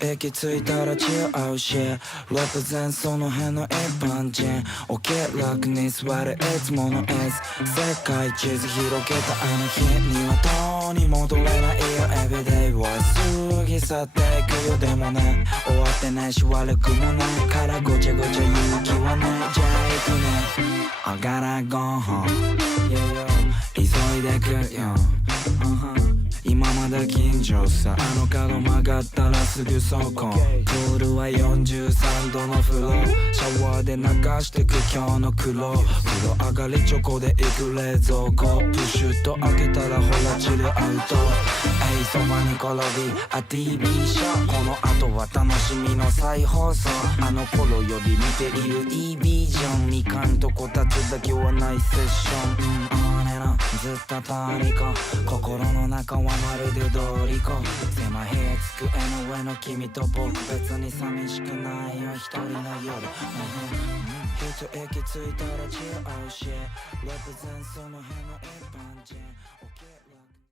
駅着いたらチルアウシェレプゼンその辺の一般人 OK 楽に座るいつもの S 世界地図広げたあの日にはとうに戻れないよ Everyday は過ぎ去っていくよでもね終わってないし悪くもないからごちゃごちゃ勇気はないじゃあ行くね I gotta go home yeah, yeah. 急いでくよ、今まで近所さあの角曲がったらすぐそこプールは43度の風呂シャワーで流してく今日の苦労風呂上がりチョコで行く冷蔵庫プシュッと開けたらほらチルアウトそばに転びTV ショーこの後は楽しみの再放送あの頃より見ている E ビジョンみかんとこたつだけはないセッション、ずっと通り子心の中はまるで通り子狭い部屋机の上の君と僕別に寂しくないよ一人の夜一駅着いたらチルアウシェレプゼンその辺の一般人